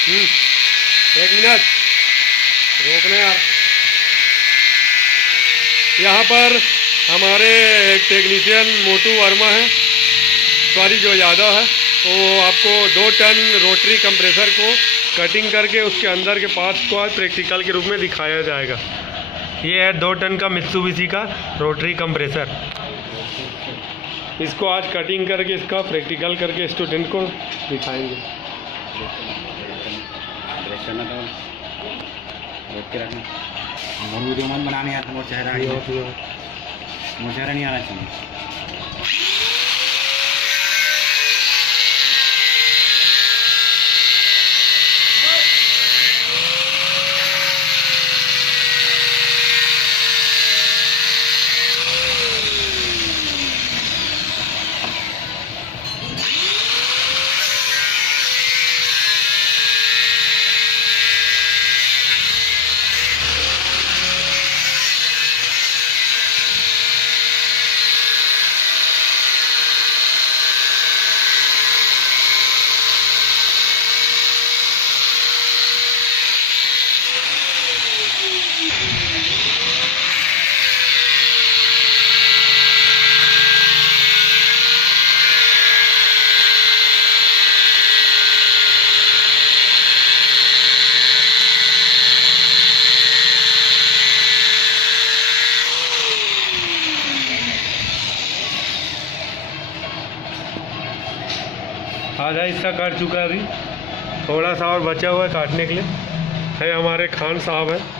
एक मिनट रोकना यार। यहाँ पर हमारे टेक्नीशियन मोटू वर्मा है, सॉरी जो यादव है, वो आपको 2 टन रोटरी कंप्रेसर को कटिंग करके उसके अंदर के पार्ट्स को आज प्रैक्टिकल के रूप में दिखाया जाएगा। ये है 2 टन का मित्सुबिशी का रोटरी कंप्रेसर। इसको आज कटिंग करके इसका प्रैक्टिकल करके स्टूडेंट को दिखाएंगे। वीडियो मन बनाने आता वो चेहरा नहीं आना चाहिए। आधा हिस्सा काट चुका है, अभी थोड़ा सा और बचा हुआ है काटने के लिए। है हमारे खान साहब हैं।